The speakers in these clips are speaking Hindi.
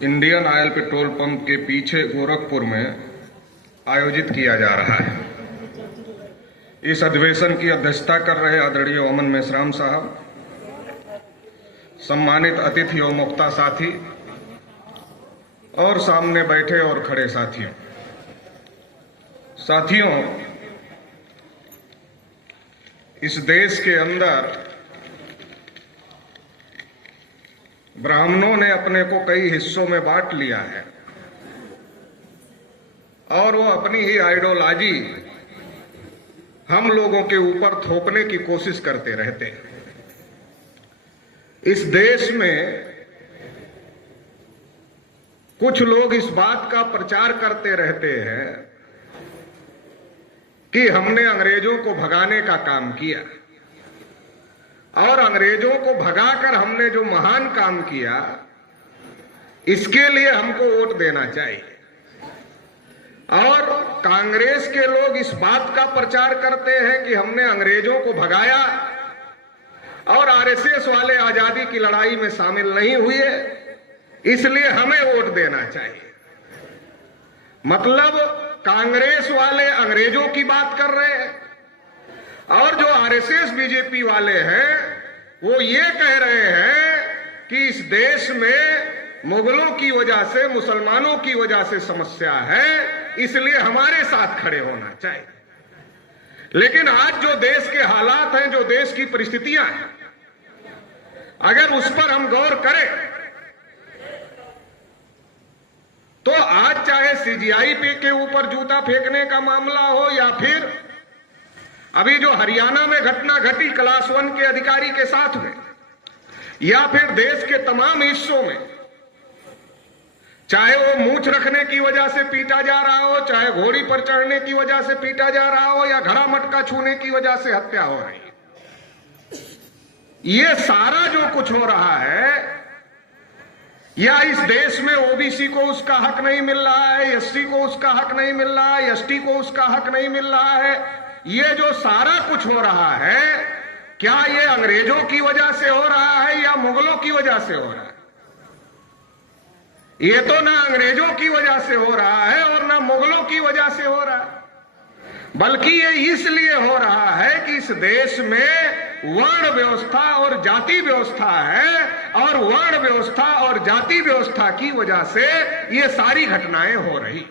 इंडियन ऑयल पेट्रोल पंप के पीछे गोरखपुर में आयोजित किया जा रहा है। इस अधिवेशन की अध्यक्षता कर रहे आदरणीय ओमन मेश्राम साहब, सम्मानित अतिथि और मुक्ता साथी और सामने बैठे और खड़े साथियों, इस देश के अंदर ब्राह्मणों ने अपने को कई हिस्सों में बांट लिया है और वो अपनी ही आइडियोलॉजी हम लोगों के ऊपर थोपने की कोशिश करते रहते हैं। इस देश में कुछ लोग इस बात का प्रचार करते रहते हैं कि हमने अंग्रेजों को भगाने का काम किया और अंग्रेजों को भगाकर हमने जो महान काम किया, इसके लिए हमको वोट देना चाहिए। और कांग्रेस के लोग इस बात का प्रचार करते हैं कि हमने अंग्रेजों को भगाया और आरएसएस वाले आजादी की लड़ाई में शामिल नहीं हुए, इसलिए हमें वोट देना चाहिए। मतलब कांग्रेस वाले अंग्रेजों की बात कर रहे हैं और जो आरएसएस बीजेपी वाले हैं वो ये कह रहे हैं कि इस देश में मुगलों की वजह से, मुसलमानों की वजह से समस्या है, इसलिए हमारे साथ खड़े होना चाहिए। लेकिन आज जो देश के हालात हैं, जो देश की परिस्थितियां हैं, अगर उस पर हम गौर करें तो आज चाहे सीजीआई के ऊपर जूता फेंकने का मामला हो या फिर अभी जो हरियाणा में घटना घटी क्लास 1 के अधिकारी के साथ में, या फिर देश के तमाम हिस्सों में, चाहे वो मूंछ रखने की वजह से पीटा जा रहा हो, चाहे घोड़ी पर चढ़ने की वजह से पीटा जा रहा हो, या घड़ा मटका छूने की वजह से हत्या हो रही है, ये सारा जो कुछ हो रहा है, या इस देश में ओबीसी को उसका हक नहीं मिल रहा है, एससी को उसका हक नहीं मिल रहा है, एसटी को उसका हक नहीं मिल रहा है, ये जो सारा कुछ हो रहा है, क्या ये अंग्रेजों की वजह से हो रहा है या मुगलों की वजह से हो रहा है? ये तो ना अंग्रेजों की वजह से हो रहा है और ना मुगलों की वजह से हो रहा है, बल्कि ये इसलिए हो रहा है कि इस देश में वर्ण व्यवस्था और जाति व्यवस्था है और वर्ण व्यवस्था और जाति व्यवस्था की वजह से ये सारी घटनाएं हो रही।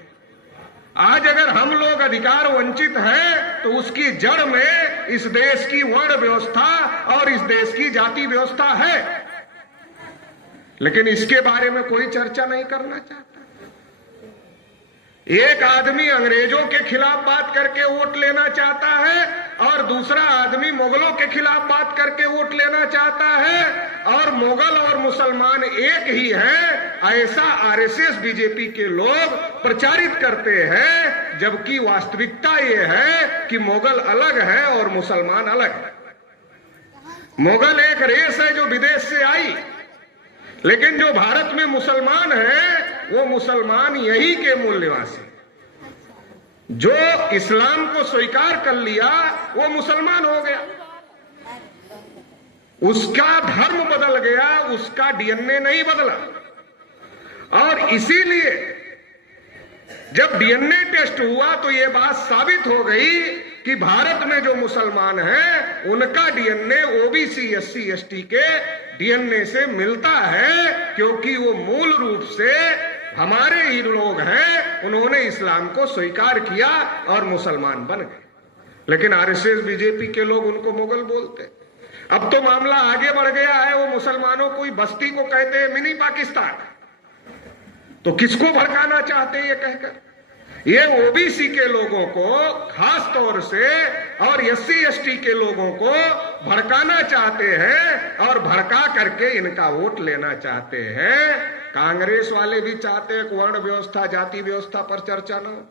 आज अगर हम लोग अधिकार वंचित हैं तो उसकी जड़ में इस देश की वर्ण व्यवस्था और इस देश की जाति व्यवस्था है, लेकिन इसके बारे में कोई चर्चा नहीं करना चाहता। एक आदमी अंग्रेजों के खिलाफ बात करके वोट लेना चाहता है और दूसरा आदमी मुगलों के खिलाफ बात करके वोट लेना चाहता है, और मुगल और मुसलमान एक ही हैं, ऐसा आरएसएस बीजेपी के लोग प्रचारित करते हैं, जबकि वास्तविकता ये है कि मुगल अलग है और मुसलमान अलग है। मुगल एक रेस है जो विदेश से आई, लेकिन जो भारत में मुसलमान है वो मुसलमान यही के मूल निवासी। जो इस्लाम को स्वीकार कर लिया वो मुसलमान हो गया, उसका धर्म बदल गया, उसका डीएनए नहीं बदला। और इसीलिए जब डीएनए टेस्ट हुआ तो ये बात साबित हो गई कि भारत में जो मुसलमान हैं उनका डीएनए ओबीसी, एससी, एसटी के डीएनए से मिलता है, क्योंकि वो मूल रूप से हमारे ही लोग हैं, उन्होंने इस्लाम को स्वीकार किया और मुसलमान बन गए। लेकिन आरएसएस बीजेपी के लोग उनको मुगल बोलते। अब तो मामला आगे बढ़ गया है, वो मुसलमानों को बस्ती को कहते हैं मिनी पाकिस्तान। तो किसको भड़काना चाहते हैं ये कहकर? ये ओबीसी के लोगों को खास तौर से और एससी एसटी के लोगों को भड़काना चाहते हैं और भड़का करके इनका वोट लेना चाहते हैं। कांग्रेस वाले भी चाहते हैं कि वर्ण व्यवस्था, जाति व्यवस्था पर चर्चा न हो।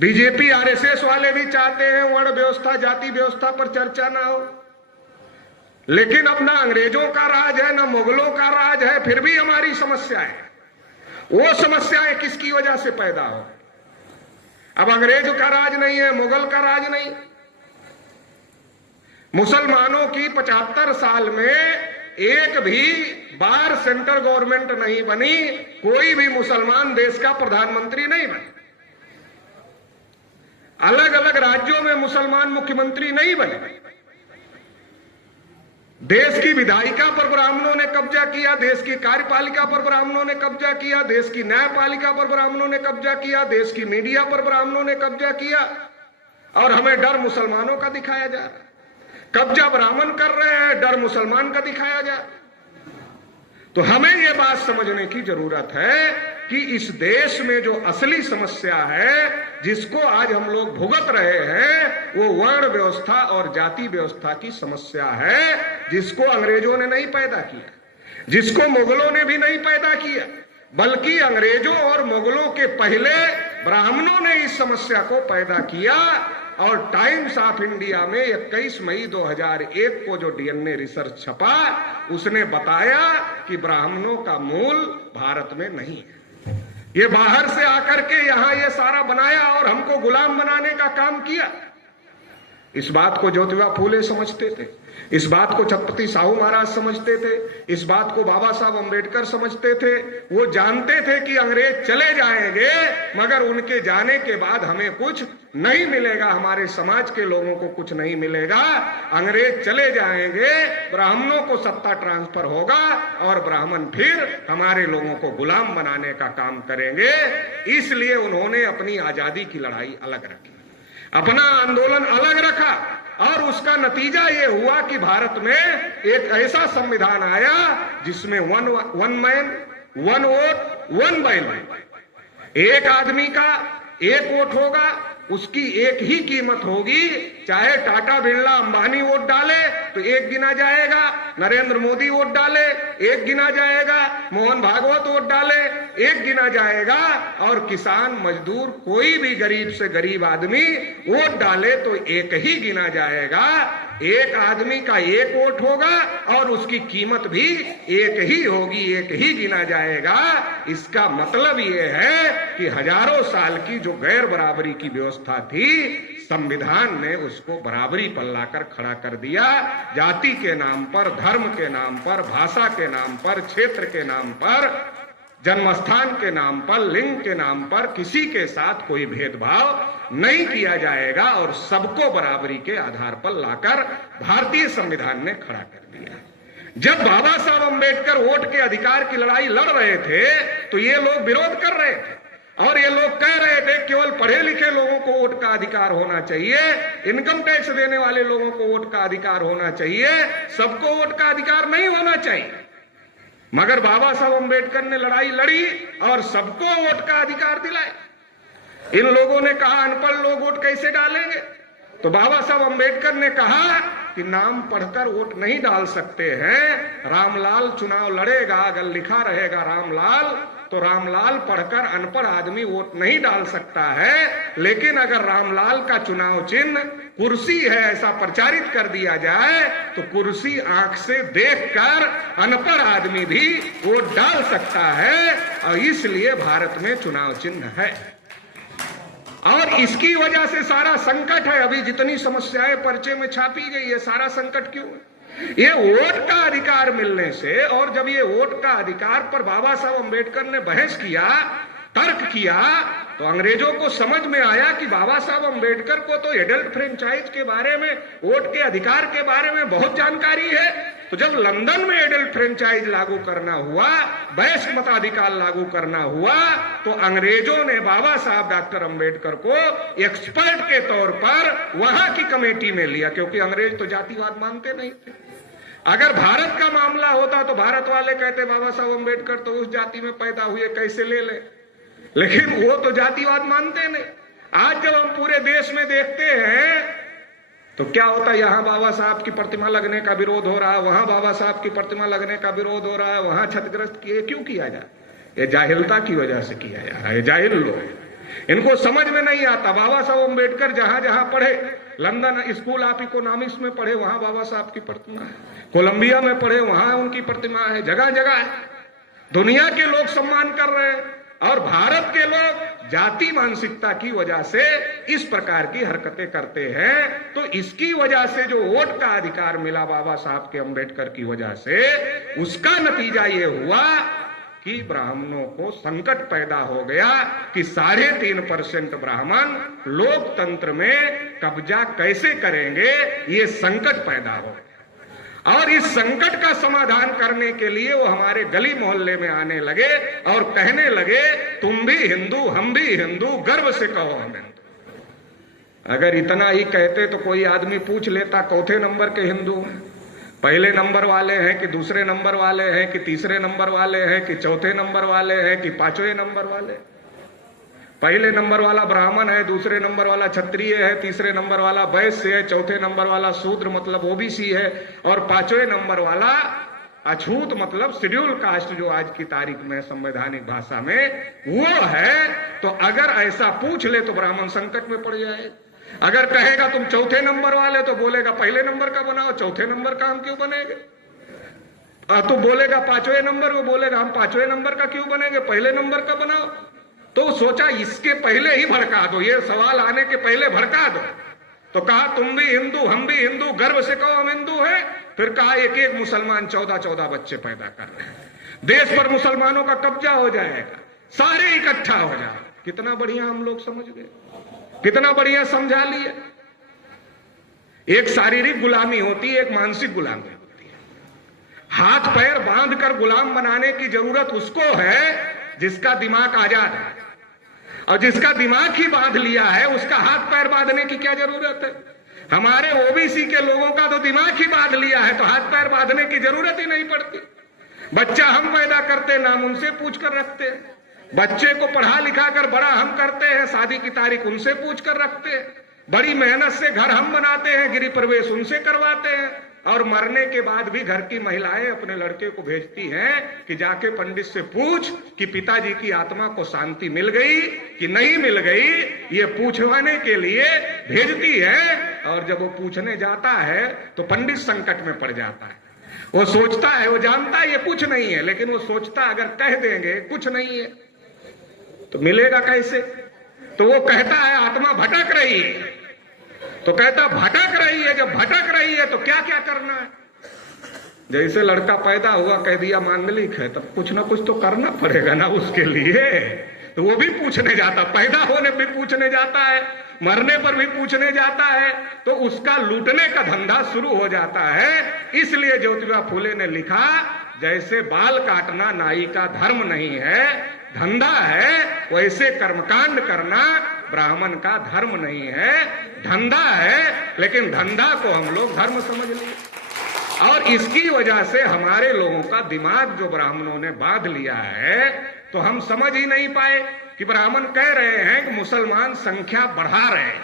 बीजेपी आरएसएस वाले भी चाहते हैं वर्ण व्यवस्था, जाति व्यवस्था पर चर्चा न हो। लेकिन अब ना अंग्रेजों का राज है, ना मुगलों का राज है, फिर भी हमारी समस्या है। वो समस्याएं किसकी वजह से पैदा हो? अब अंग्रेज का राज नहीं है, मुगल का राज नहीं। मुसलमानों की 75 साल में एक भी बार सेंट्रल गवर्नमेंट नहीं बनी, कोई भी मुसलमान देश का प्रधानमंत्री नहीं बने, अलग अलग राज्यों में मुसलमान मुख्यमंत्री नहीं बने। देश की विधायिका पर ब्राह्मणों ने कब्जा किया, देश की कार्यपालिका पर ब्राह्मणों ने कब्जा किया, देश की न्यायपालिका पर ब्राह्मणों ने कब्जा किया, देश की मीडिया पर ब्राह्मणों ने कब्जा किया, और हमें डर मुसलमानों का दिखाया जा रहा है। कब्जा ब्राह्मण कर रहे हैं, डर मुसलमान का दिखाया जा रहा है। तो हमें यह बात समझने की जरूरत है कि इस देश में जो असली समस्या है, जिसको आज हम लोग भुगत रहे हैं, वो वर्ण व्यवस्था और जाति व्यवस्था की समस्या है, जिसको अंग्रेजों ने नहीं पैदा किया, जिसको मुगलों ने भी नहीं पैदा किया, बल्कि अंग्रेजों और मुगलों के पहले ब्राह्मणों ने इस समस्या को पैदा किया। और टाइम्स ऑफ इंडिया में 21 मई 2001 को जो डीएनए रिसर्च छपा, उसने बताया कि ब्राह्मणों का मूल भारत में नहीं है। ये बाहर से आकर के यहां ये सारा बनाया और हमको गुलाम बनाने का काम किया। इस बात को ज्योतिबा फूले समझते थे, इस बात को छत्रपति साहू महाराज समझते थे, इस बात को बाबा साहब अंबेडकर समझते थे। वो जानते थे कि अंग्रेज चले जाएंगे, मगर उनके जाने के बाद हमें कुछ नहीं मिलेगा, हमारे समाज के लोगों को कुछ नहीं मिलेगा। अंग्रेज चले जाएंगे, ब्राह्मणों को सत्ता ट्रांसफर होगा और ब्राह्मण फिर हमारे लोगों को गुलाम बनाने का काम करेंगे। इसलिए उन्होंने अपनी आजादी की लड़ाई अलग रखी, अपना आंदोलन अलग रखा, और उसका नतीजा ये हुआ कि भारत में एक ऐसा संविधान आया जिसमें one man one vote one ballot, एक आदमी का एक वोट होगा, उसकी एक ही कीमत होगी। चाहे टाटा बिरला अंबानी वोट डाले तो एक गिना जाएगा, नरेंद्र मोदी वोट डाले एक गिना जाएगा, मोहन भागवत वोट डाले एक गिना जाएगा, और किसान मजदूर कोई भी गरीब से गरीब आदमी वोट डाले तो एक ही गिना जाएगा। एक आदमी का एक वोट होगा और उसकी कीमत भी एक ही होगी, एक ही गिना जाएगा। इसका मतलब ये है कि हजारों साल की जो गैर बराबरी की व्यवस्था थी, संविधान ने उसको बराबरी पर लाकर खड़ा कर दिया। जाति के नाम पर, धर्म के नाम पर, भाषा के नाम पर, क्षेत्र के नाम पर, जन्मस्थान के नाम पर, लिंग के नाम पर किसी के साथ कोई भेदभाव नहीं किया जाएगा, और सबको बराबरी के आधार पर लाकर भारतीय संविधान ने खड़ा कर दिया। जब बाबा साहब अंबेडकर वोट के अधिकार की लड़ाई लड़ रहे थे तो ये लोग विरोध कर रहे थे, और ये लोग कह रहे थे केवल पढ़े लिखे लोगों को वोट का अधिकार होना चाहिए, इनकम टैक्स देने वाले लोगों को वोट का अधिकार होना चाहिए, सबको वोट का अधिकार नहीं होना चाहिए। मगर बाबा साहब अंबेडकर ने लड़ाई लड़ी और सबको वोट का अधिकार दिलाए। इन लोगों ने कहा अनपढ़ लोग वोट कैसे डालेंगे, तो बाबा साहब अंबेडकर ने कहा कि नाम पढ़कर वोट नहीं डाल सकते हैं। रामलाल चुनाव लड़ेगा, अगर लिखा रहेगा रामलाल, तो रामलाल पढ़कर अनपढ़ आदमी वोट नहीं डाल सकता है, लेकिन अगर रामलाल का चुनाव चिन्ह कुर्सी है ऐसा प्रचारित कर दिया जाए तो कुर्सी आंख से देखकर अनपढ़ आदमी भी वोट डाल सकता है, और इसलिए भारत में चुनाव चिन्ह है। और इसकी वजह से सारा संकट है। अभी जितनी समस्याएं पर्चे में छापी गई है, सारा संकट क्यों है? ये वोट का अधिकार मिलने से, और जब ये वोट का अधिकार पर बाबा साहब अंबेडकर ने बहस किया, तर्क किया, तो अंग्रेजों को समझ में आया कि बाबा साहब अंबेडकर को तो एडल्ट फ्रेंचाइज के बारे में, वोट के अधिकार के बारे में बहुत जानकारी है। तो जब लंदन में एडल्ट फ्रेंचाइज लागू करना हुआ, वयस्क मताधिकार लागू करना हुआ, तो अंग्रेजों ने बाबा साहब डॉक्टर अंबेडकर को एक्सपर्ट के तौर पर वहां की कमेटी में लिया, क्योंकि अंग्रेज तो जातिवाद मानते नहीं थे। अगर भारत का मामला होता तो भारत वाले कहते बाबा साहब अंबेडकर तो उस जाति में पैदा हुए, कैसे ले ले, लेकिन वो तो जातिवाद मानते नहीं। आज जब हम पूरे देश में देखते हैं तो क्या होता है, यहां बाबा साहब की प्रतिमा लगने का विरोध हो रहा है, वहां बाबा साहब की प्रतिमा लगने का विरोध हो रहा है, वहां क्षतिग्रस्त किए, क्यों किया जाए? ये जाहिलता की वजह से किया जा रहा है। जाहिल लोग, इनको समझ में नहीं आता। बाबा साहब अंबेडकर जहां जहां पढ़े, लंदन स्कूल ऑफ इकोनॉमिक्स में पढ़े, वहां बाबा साहब की प्रतिमा है, कोलंबिया में पढ़े, वहां उनकी प्रतिमा है, जगह जगह है। दुनिया के लोग सम्मान कर रहे हैं, और भारत के लोग जाति मानसिकता की वजह से इस प्रकार की हरकतें करते हैं। तो इसकी वजह से जो वोट का अधिकार मिला बाबा साहब के अंबेडकर की वजह से, उसका नतीजा ये हुआ कि ब्राह्मणों को संकट पैदा हो गया कि 3.5% ब्राह्मण लोकतंत्र में कब्जा कैसे करेंगे, ये संकट पैदा हो गया। और इस संकट का समाधान करने के लिए वो हमारे गली मोहल्ले में आने लगे और कहने लगे, तुम भी हिंदू, हम भी हिंदू, गर्व से कहो हम हिंदू। अगर इतना ही कहते तो कोई आदमी पूछ लेता चौथे नंबर के हिंदू हैं, पहले नंबर वाले हैं कि दूसरे नंबर वाले हैं कि तीसरे नंबर वाले हैं कि चौथे नंबर वाले हैं कि पांचवें नंबर वाले। पहले नंबर वाला ब्राह्मण है, दूसरे नंबर वाला क्षत्रिय है, तीसरे नंबर वाला वैश्य है, चौथे नंबर वाला शूद्र मतलब ओबीसी है, और पांचवें नंबर वाला अछूत मतलब शेड्यूल कास्ट, जो आज की तारीख में संवैधानिक भाषा में वो है। तो अगर ऐसा पूछ ले तो ब्राह्मण संकट में पड़ जाए। अगर कहेगा तुम चौथे नंबर वाले, तो बोलेगा पहले नंबर का बनाओ, चौथे नंबर का हम क्यों बनेंगे। तो बोलेगा पांचवें नंबर, वो बोलेगा हम पांचवें नंबर का क्यों बनेंगे, पहले नंबर का बनाओ। तो सोचा इसके पहले ही भड़का दो, ये सवाल आने के पहले भड़का दो। तो कहा तुम भी हिंदू, हम भी हिंदू, गर्व से कहो हम हिंदू हैं। फिर कहा एक एक मुसलमान 14-14 बच्चे पैदा कर रहे हैं, देश पर मुसलमानों का कब्जा हो जाएगा, सारे इकट्ठा हो जाए। कितना बढ़िया हम लोग समझ गए, कितना बढ़िया समझा लिए। एक शारीरिक गुलामी होती है, एक मानसिक गुलामी होती है। हाथ पैर बांध कर गुलाम बनाने की जरूरत उसको है जिसका दिमाग आजाद है, और जिसका दिमाग ही बांध लिया है उसका हाथ पैर बांधने की क्या जरूरत है। हमारे ओबीसी के लोगों का तो दिमाग ही बांध लिया है, तो हाथ पैर बांधने की जरूरत ही नहीं पड़ती। बच्चा हम पैदा करते, नाम उनसे पूछ कर रखते हैं, बच्चे को पढ़ा लिखा कर बड़ा हम करते हैं, शादी की तारीख उनसे पूछ कर रखते हैं, बड़ी मेहनत से घर हम बनाते हैं, गृह प्रवेश उनसे करवाते हैं, और मरने के बाद भी घर की महिलाएं अपने लड़के को भेजती हैं कि जाके पंडित से पूछ कि पिताजी की आत्मा को शांति मिल गई कि नहीं मिल गई। ये पूछवाने के लिए भेजती है, और जब वो पूछने जाता है तो पंडित संकट में पड़ जाता है। वो सोचता है, वो जानता है ये कुछ नहीं है, लेकिन वो सोचता अगर कह देंगे कुछ नहीं है तो मिलेगा कैसे। तो वो कहता है आत्मा भटक रही है, तो कहता भटक रही है, जब भटक रही है तो क्या क्या करना है। जैसे लड़का पैदा हुआ, कह दिया मांगलिक है, तब कुछ ना कुछ तो करना पड़ेगा ना उसके लिए। तो वो भी पूछने जाता, पैदा होने पर पूछने जाता है, मरने पर भी पूछने जाता है, तो उसका लूटने का धंधा शुरू हो जाता है। इसलिए ज्योतिबा फूले ने लिखा, जैसे बाल काटना नाई का धर्म नहीं है, धंधा है, वैसे कर्मकांड करना ब्राह्मण का धर्म नहीं है, धंधा है। लेकिन धंधा को हम लोग धर्म समझ लिए, और इसकी वजह से हमारे लोगों का दिमाग जो ब्राह्मणों ने बांध लिया है, तो हम समझ ही नहीं पाए कि ब्राह्मण कह रहे हैं कि मुसलमान संख्या बढ़ा रहे हैं,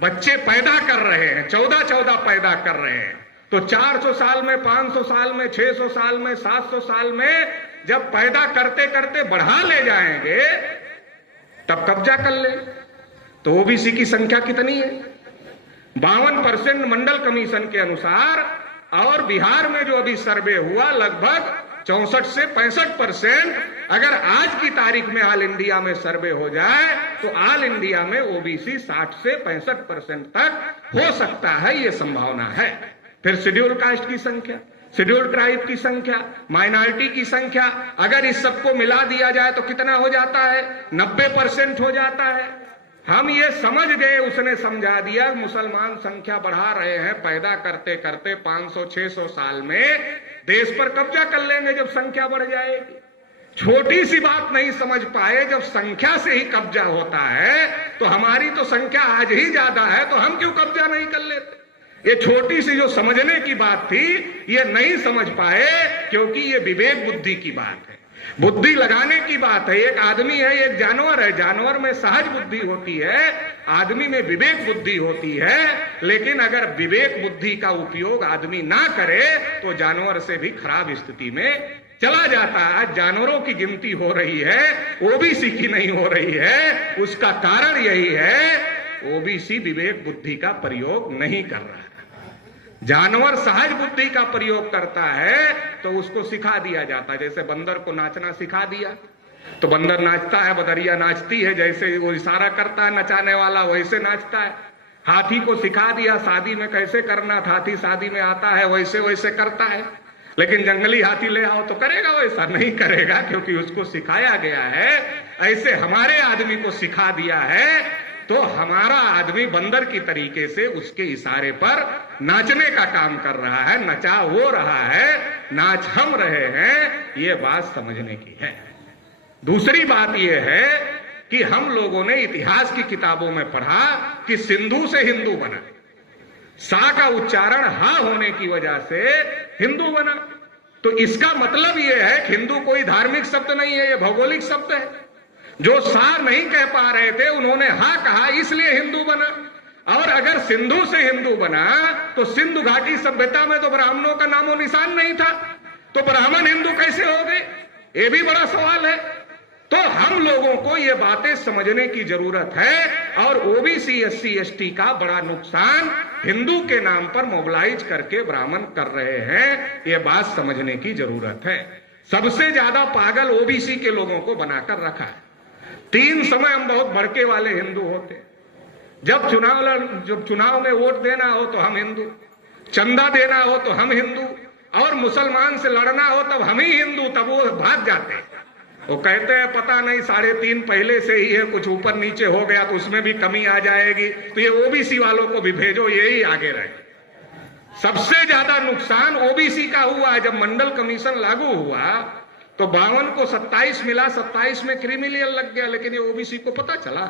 बच्चे पैदा कर रहे हैं, 14-14 पैदा कर रहे हैं। तो 400 साल में, 500 साल में, 600 साल में, 700 साल में जब पैदा करते करते बढ़ा ले जाएंगे तब कब्जा कर ले। तो ओबीसी की संख्या कितनी है? 52% मंडल कमीशन के अनुसार, और बिहार में जो अभी सर्वे हुआ लगभग 64 से 65%। अगर आज की तारीख में ऑल इंडिया में सर्वे हो जाए तो ऑल इंडिया में ओबीसी 60 से 65% तक हो सकता है, ये संभावना है। फिर शेड्यूल कास्ट की संख्या, शेड्यूल ट्राइब की संख्या, माइनॉरिटी की संख्या, अगर इस सबको मिला दिया जाए तो कितना हो जाता है? 90% हो जाता है। हम ये समझ गए, उसने समझा दिया, मुसलमान संख्या बढ़ा रहे हैं, पैदा करते करते 500-600 साल में देश पर कब्जा कर लेंगे जब संख्या बढ़ जाएगी। छोटी सी बात नहीं समझ पाए, जब संख्या से ही कब्जा होता है तो हमारी तो संख्या आज ही ज्यादा है, तो हम क्यों कब्जा नहीं कर लेते। ये छोटी सी जो समझने की बात थी, ये नहीं समझ पाए, क्योंकि ये विवेक बुद्धि की बात है, बुद्धि लगाने की बात है। एक आदमी है, एक जानवर है, जानवर में सहज बुद्धि होती है, आदमी में विवेक बुद्धि होती है। लेकिन अगर विवेक बुद्धि का उपयोग आदमी ना करे तो जानवर से भी खराब स्थिति में चला जाता है। जानवरों की गिनती हो रही है, ओबीसी की नहीं हो रही है। उसका कारण यही है, ओबीसी विवेक बुद्धि का प्रयोग नहीं कर रहा है। जानवर सहज बुद्धि का प्रयोग करता है तो उसको सिखा दिया जाता है। जैसे बंदर को नाचना सिखा दिया, तो बंदर नाचता है, बदरिया नाचती है, जैसे वो इशारा करता है नचाने वाला वैसे नाचता है। हाथी को सिखा दिया शादी में कैसे करना, हाथी शादी में आता है वैसे वैसे करता है। लेकिन जंगली हाथी ले आओ तो करेगा वैसा? नहीं करेगा, क्योंकि उसको सिखाया गया है। ऐसे हमारे आदमी को सिखा दिया है, तो हमारा आदमी बंदर की तरीके से उसके इशारे पर नाचने का काम कर रहा है, नचा वो रहा है, नाच हम रहे हैं। ये बात समझने की है। दूसरी बात यह है कि हम लोगों ने इतिहास की किताबों में पढ़ा कि सिंधु से हिंदू बना, सा का उच्चारण हा होने की वजह से हिंदू बना। तो इसका मतलब यह है कि हिंदू कोई धार्मिक शब्द नहीं है, यह भौगोलिक शब्द है। जो सा नहीं कह पा रहे थे उन्होंने हा कहा, इसलिए हिंदू बना। और अगर सिंधु से हिंदू बना तो सिंधु घाटी सभ्यता में तो ब्राह्मणों का नामो निशान नहीं था, तो ब्राह्मण हिंदू कैसे हो गए? ये भी बड़ा सवाल है। तो हम लोगों को ये बातें समझने की जरूरत है। और ओबीसी एससी एसटी का बड़ा नुकसान हिंदू के नाम पर मोबिलाइज करके ब्राह्मण कर रहे हैं, ये बात समझने की जरूरत है। सबसे ज्यादा पागल ओबीसी के लोगों को बनाकर रखा है। 3 समय हम बहुत भड़के वाले हिंदू होते, जब चुनाव में वोट देना हो तो हम हिंदू, चंदा देना हो तो हम हिंदू, और मुसलमान से लड़ना हो तब हम ही हिंदू, तब वो भाग जाते। वो कहते हैं पता नहीं 3.5 पहले से ही है, कुछ ऊपर नीचे हो गया तो उसमें भी कमी आ जाएगी, तो ये ओबीसी वालों को भी भेजो, यही आगे रहे। सबसे ज्यादा नुकसान ओबीसी का हुआ। जब मंडल कमीशन लागू हुआ तो 52 को 27 मिला, 27 में क्रिमिनल लग गया, लेकिन ये ओबीसी को पता चला।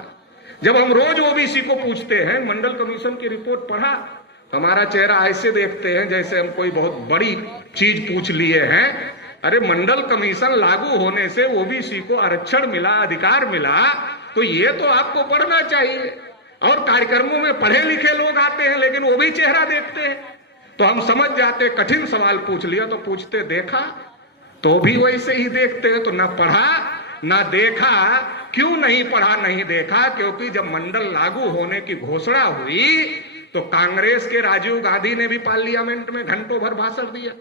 जब हम रोज ओबीसी को पूछते हैं, मंडल कमीशन की रिपोर्ट पढ़ा, हमारा चेहरा ऐसे देखते हैं जैसे हम कोई बहुत बड़ी चीज पूछ लिए हैं। अरे मंडल कमीशन लागू होने से ओबीसी को आरक्षण मिला, अधिकार मिला, तो ये तो आपको पढ़ना चाहिए। और कार्यक्रमों में पढ़े लिखे लोग आते हैं, लेकिन वो भी चेहरा देखते हैं, तो हम समझ जाते। कठिन सवाल पूछ लिया तो पूछते देखा, तो भी वैसे ही देखते हैं। तो ना पढ़ा ना देखा। क्यों नहीं पढ़ा नहीं देखा? क्योंकि जब मंडल लागू होने की घोषणा हुई तो कांग्रेस के राजीव गांधी ने भी पार्लियामेंट में घंटों भर भाषण दिया।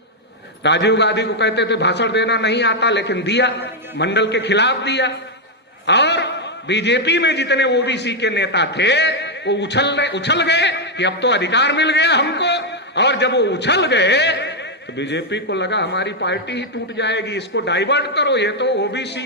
राजीव गांधी को कहते थे भाषण देना नहीं आता, लेकिन दिया, मंडल के खिलाफ दिया। और बीजेपी में जितने ओबीसी के नेता थे वो उछल गए कि अब तो अधिकार मिल गया हमको। और जब वो उछल गए तो बीजेपी को लगा हमारी पार्टी ही टूट जाएगी, इसको डाइवर्ट करो। ये तो ओबीसी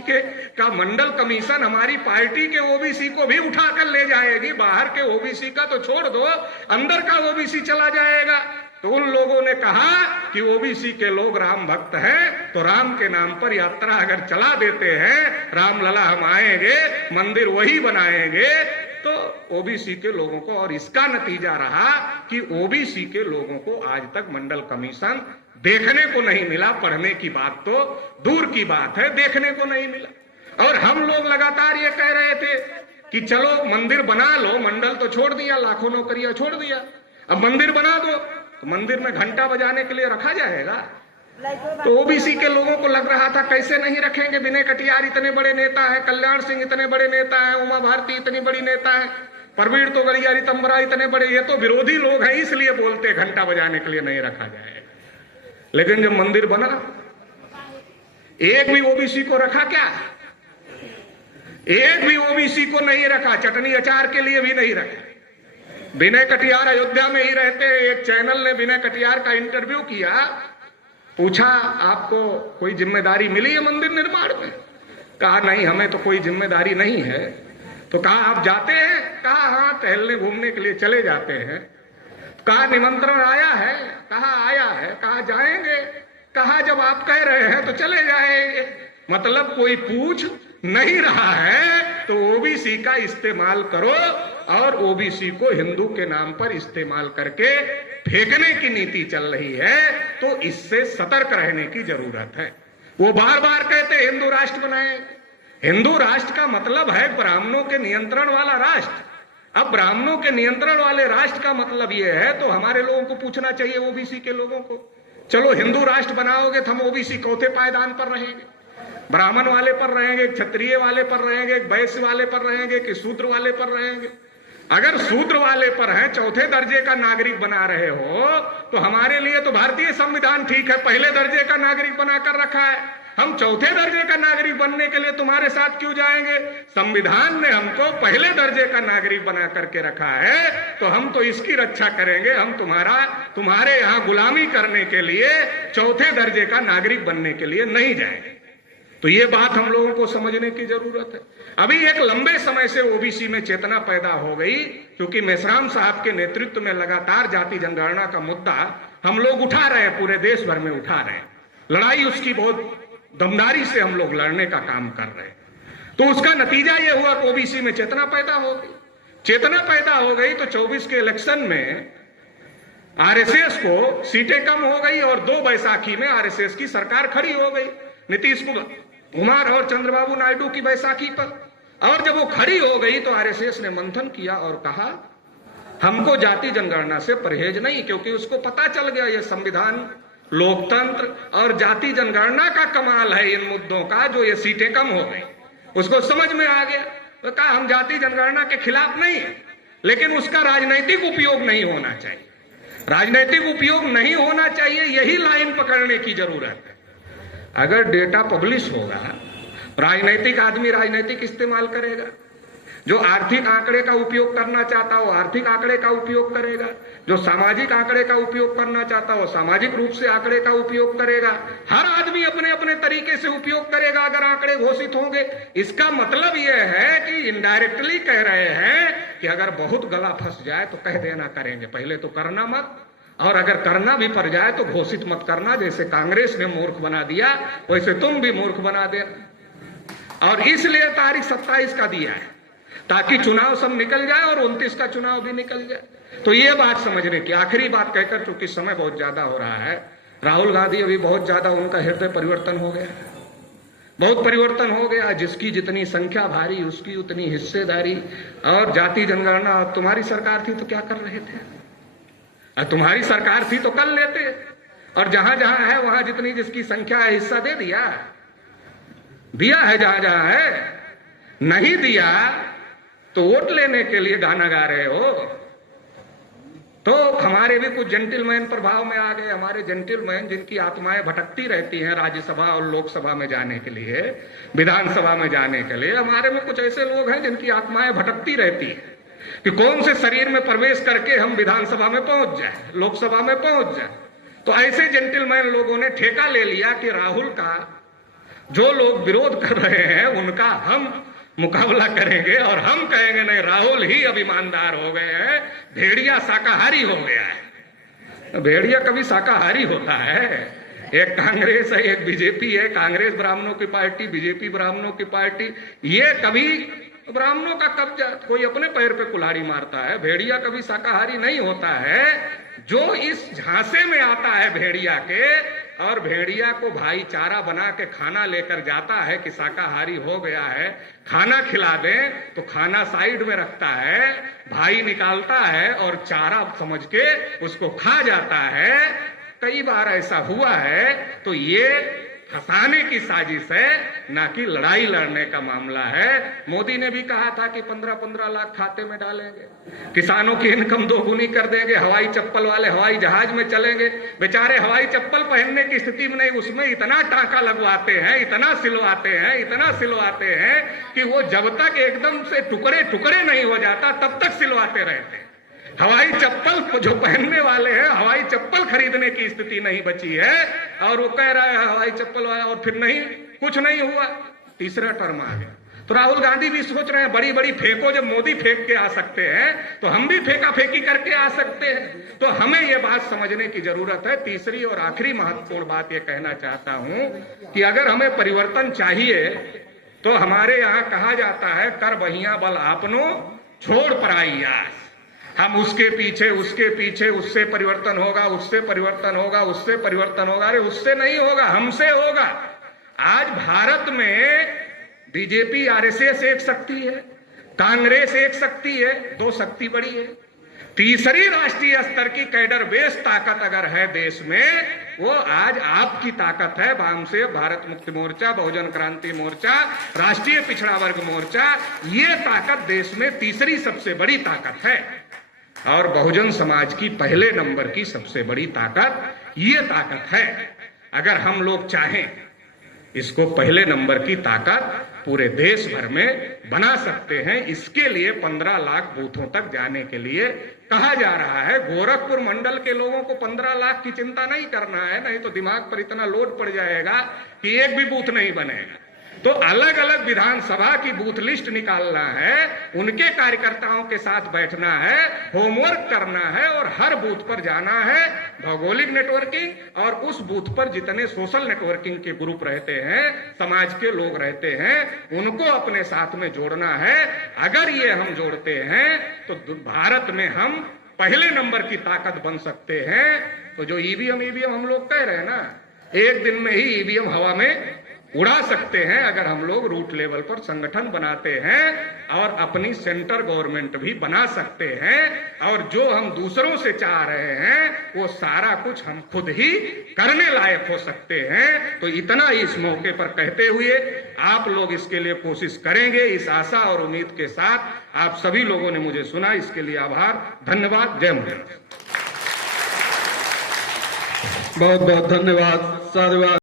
का मंडल कमीशन हमारी पार्टी के ओबीसी को भी उठाकर ले जाएगी, बाहर के ओबीसी का तो छोड़ दो, अंदर का ओबीसी चला जाएगा। तो उन लोगों ने कहा कि ओबीसी के लोग राम भक्त हैं, तो राम के नाम पर यात्रा अगर चला देते हैं, रामलला हम आएंगे, मंदिर वही बनाएंगे, तो ओबीसी के लोगों को, और इसका नतीजा रहा कि ओबीसी के लोगों को आज तक मंडल कमीशन देखने को नहीं मिला। पढ़ने की बात तो दूर की बात है, देखने को नहीं मिला। और हम लोग लगातार ये कह रहे थे कि चलो मंदिर बना लो, मंडल तो छोड़ दिया, लाखों नौकरियां छोड़ दिया, अब मंदिर बना दो, तो मंदिर में घंटा बजाने के लिए रखा जाएगा। तो ओबीसी के लोगों को लग रहा था कैसे नहीं रखेंगे, विनय कटियार इतने बड़े नेता है, कल्याण सिंह इतने बड़े नेता है, उमा भारती इतनी बड़ी नेता है, प्रवीण तोगड़िया, रितंबरा इतने बड़े, ये तो विरोधी लोग हैं इसलिए बोलते घंटा बजाने के लिए नहीं रखा जाएगा। लेकिन जब मंदिर बना, एक भी ओबीसी को रखा क्या? एक भी ओबीसी को नहीं रखा, चटनी अचार के लिए भी नहीं रखा। विनय कटियार अयोध्या में ही रहते हैं। एक चैनल ने विनय कटियार का इंटरव्यू किया, पूछा आपको कोई जिम्मेदारी मिली है मंदिर निर्माण में? कहा नहीं, हमें तो कोई जिम्मेदारी नहीं है। तो कहा आप जाते हैं? कहा हाँ, टहलने घूमने के लिए चले जाते हैं। कहा निमंत्रण आया है? कहा आया है। कहा जाएंगे? कहा जब आप कह रहे हैं तो चले जाएंगे। मतलब कोई पूछ नहीं रहा है, तो ओबीसी का इस्तेमाल करो, और ओबीसी को हिंदू के नाम पर इस्तेमाल करके फेंकने की नीति चल रही है। तो इससे सतर्क रहने की जरूरत है। वो बार बार कहते हिंदू राष्ट्र बनाए। हिंदू राष्ट्र का मतलब है ब्राह्मणों के नियंत्रण वाला राष्ट्र। अब ब्राह्मणों के नियंत्रण वाले राष्ट्र का मतलब यह है, तो हमारे लोगों को पूछना चाहिए ओबीसी के लोगों को, चलो हिंदू राष्ट्र बनाओगे तो हम ओबीसी चौथे पायदान पर रहेंगे, ब्राह्मण वाले पर रहेंगे, क्षत्रिय वाले पर रहेंगे, वैश्य वाले पर रहेंगे कि शूद्र वाले पर रहेंगे? अगर शूद्र वाले पर है, चौथे दर्जे का नागरिक बना रहे हो, तो हमारे लिए तो भारतीय संविधान ठीक है, पहले दर्जे का नागरिक बनाकर रखा है। हम चौथे दर्जे का नागरिक बनने के लिए तुम्हारे साथ क्यों जाएंगे? संविधान ने हमको पहले दर्जे का नागरिक बना करके रखा है, तो हम तो इसकी रक्षा करेंगे। हम तुम्हारे यहां गुलामी करने के लिए चौथे दर्जे का नागरिक बनने के लिए नहीं जाएंगे। तो ये बात हम लोगों को समझने की जरूरत है। अभी एक लंबे समय से ओबीसी में चेतना पैदा हो गई, क्योंकि मेश्राम साहब के नेतृत्व में लगातार जाति जनगणना का मुद्दा हम लोग उठा रहे हैं, पूरे देश भर में उठा रहे हैं। लड़ाई उसकी बहुत दमदारी से हम लोग लड़ने का काम कर रहे हैं। तो उसका नतीजा यह हुआ कि ओबीसी में चेतना पैदा हो गई। चेतना पैदा हो गई तो 24 के इलेक्शन में आरएसएस को सीटें कम हो गई और 2 बैसाखी में आरएसएस की सरकार खड़ी हो गई, नीतीश कुमार और चंद्रबाबू नायडू की बैसाखी पर। और जब वो खड़ी हो गई तो आरएसएस ने मंथन किया और कहा हमको जाति जनगणना से परहेज नहीं, क्योंकि उसको पता चल गया ये संविधान, लोकतंत्र और जाति जनगणना का कमाल है इन मुद्दों का, जो ये सीटें कम हो गई। उसको समझ में आ गया तो कहा हम जाति जनगणना के खिलाफ नहीं है, लेकिन उसका राजनीतिक उपयोग नहीं होना चाहिए। राजनीतिक उपयोग नहीं होना चाहिए, यही लाइन पकड़ने की जरूरत है। अगर डेटा पब्लिश होगा, राजनीतिक आदमी राजनीतिक इस्तेमाल करेगा, जो आर्थिक आंकड़े का उपयोग करना चाहता हो आर्थिक आंकड़े का उपयोग करेगा, जो सामाजिक आंकड़े का उपयोग करना चाहता हो सामाजिक रूप से आंकड़े का उपयोग करेगा। हर आदमी अपने अपने तरीके से उपयोग करेगा अगर आंकड़े घोषित होंगे। इसका मतलब यह है कि इनडायरेक्टली कह रहे हैं कि अगर बहुत गला फंस जाए तो कह देना करेंगे, पहले तो करना मत, और अगर करना भी पड़ जाए तो घोषित मत करना। जैसे कांग्रेस ने मूर्ख बना दिया वैसे तुम भी मूर्ख बना देना। और इसलिए तारीख 27 का दिया है ताकि चुनाव सब निकल जाए और 29 का चुनाव भी निकल जाए। तो ये बात समझने की आखिरी बात कहकर, क्योंकि समय बहुत ज्यादा हो रहा है, राहुल गांधी अभी बहुत ज्यादा उनका हृदय परिवर्तन हो गया, बहुत परिवर्तन हो गया। जिसकी जितनी संख्या भारी उसकी उतनी हिस्सेदारी। और जाति जनगणना तुम्हारी सरकार थी तो क्या कर रहे थे? तुम्हारी सरकार थी तो कर लेते, और जहां जहां है वहां जितनी जिसकी संख्या है हिस्सा दे दिया है। जहां जहां है नहीं दिया तो वोट लेने के लिए गाना गा रहे हो। तो हमारे भी कुछ जेंटलमैन प्रभाव में आ गए। हमारे जेंटलमैन जिनकी आत्माएं भटकती रहती हैं राज्यसभा और लोकसभा में जाने के लिए, विधानसभा में जाने के लिए, हमारे में कुछ ऐसे लोग हैं जिनकी आत्माएं भटकती रहती है कि कौन से शरीर में प्रवेश करके हम विधानसभा में पहुंच जाए, लोकसभा में पहुंच जाए। तो ऐसे जेंटलमैन लोगों ने ठेका ले लिया कि राहुल का जो लोग विरोध कर रहे हैं उनका हम मुकाबला करेंगे, और हम कहेंगे नहीं, राहुल ही अब ईमानदार हो गए हैं, भेड़िया शाकाहारी हो गया है। भेड़िया कभी शाकाहारी होता है? एक कांग्रेस है, एक बीजेपी है। कांग्रेस ब्राह्मणों की पार्टी, बीजेपी ब्राह्मणों की पार्टी। ये कभी ब्राह्मणों का कब्जा, कोई अपने पैर पे कुल्हाड़ी मारता है। भेड़िया कभी शाकाहारी नहीं होता है। जो इस झांसे में आता है भेड़िया के, और भेड़िया को भाईचारा बना के खाना लेकर जाता है कि शाकाहारी हो गया है, खाना खिला दें, तो खाना साइड में रखता है, भाई निकालता है और चारा समझ के उसको खा जाता है। कई बार ऐसा हुआ है। तो ये फंसाने की साजिश है, ना कि लड़ाई लड़ने का मामला है। मोदी ने भी कहा था कि 15-15 लाख खाते में डालेंगे, किसानों की इनकम दोगुनी कर देंगे, हवाई चप्पल वाले हवाई जहाज में चलेंगे। बेचारे हवाई चप्पल पहनने की स्थिति में नहीं, उसमें इतना टाका लगवाते हैं, इतना सिलवाते हैं कि वो जब तक एकदम से टुकड़े टुकड़े नहीं हो जाता तब तक सिलवाते रहते हैं। हवाई चप्पल जो पहनने वाले हैं, हवाई चप्पल खरीदने की स्थिति नहीं बची है, और वो कह रहा है हवाई चप्पल वाला, और फिर नहीं, कुछ नहीं हुआ, तीसरा टर्म आ गया। तो राहुल गांधी भी सोच रहे हैं बड़ी बड़ी फेंको, जब मोदी फेंक के आ सकते हैं तो हम भी फेंका फेंकी करके आ सकते हैं। तो हमें ये बात समझने की जरूरत है। तीसरी और आखिरी महत्वपूर्ण बात ये कहना चाहता हूं कि अगर हमें परिवर्तन चाहिए तो हमारे यहाँ कहा जाता है कर बहिया बल आपनो छोड़ पराई आस। हम उसके पीछे उससे परिवर्तन होगा, उससे परिवर्तन होगा, उससे परिवर्तन होगा। अरे उससे नहीं होगा, हमसे होगा। आज भारत में बीजेपी आरएसएस एक शक्ति है, कांग्रेस एक शक्ति है, 2 शक्ति बड़ी है। तीसरी राष्ट्रीय स्तर की कैडर बेस ताकत अगर है देश में, वो आज आपकी ताकत है। वामसेव, भारत मुक्ति मोर्चा, बहुजन क्रांति मोर्चा, राष्ट्रीय पिछड़ा वर्ग मोर्चा, ये ताकत देश में तीसरी सबसे बड़ी ताकत है। और बहुजन समाज की पहले नंबर की सबसे बड़ी ताकत ये ताकत है। अगर हम लोग चाहें इसको पहले नंबर की ताकत पूरे देश भर में बना सकते हैं। इसके लिए 15 लाख बूथों तक जाने के लिए कहा जा रहा है। गोरखपुर मंडल के लोगों को 15 लाख की चिंता नहीं करना है, नहीं तो दिमाग पर इतना लोड पड़ जाएगा कि एक भी बूथ नहीं बनेगा। तो अलग अलग विधानसभा की बूथ लिस्ट निकालना है, उनके कार्यकर्ताओं के साथ बैठना है, होमवर्क करना है और हर बूथ पर जाना है। भौगोलिक नेटवर्किंग और उस बूथ पर जितने सोशल नेटवर्किंग के ग्रुप रहते हैं, समाज के लोग रहते हैं, उनको अपने साथ में जोड़ना है। अगर ये हम जोड़ते हैं तो भारत में हम पहले नंबर की ताकत बन सकते हैं। तो जो ईवीएम हम लोग कह रहे हैं ना, एक दिन में ही ईवीएम हवा में उड़ा सकते हैं अगर हम लोग रूट लेवल पर संगठन बनाते हैं और अपनी सेंटर गवर्नमेंट भी बना सकते हैं। और जो हम दूसरों से चाह रहे हैं वो सारा कुछ हम खुद ही करने लायक हो सकते हैं। तो इतना ही इस मौके पर कहते हुए आप लोग इसके लिए कोशिश करेंगे, इस आशा और उम्मीद के साथ आप सभी लोगों ने मुझे सुना, इसके लिए आभार, धन्यवाद। जय मुहूर्त। बहुत बहुत धन्यवाद। साधुवाद।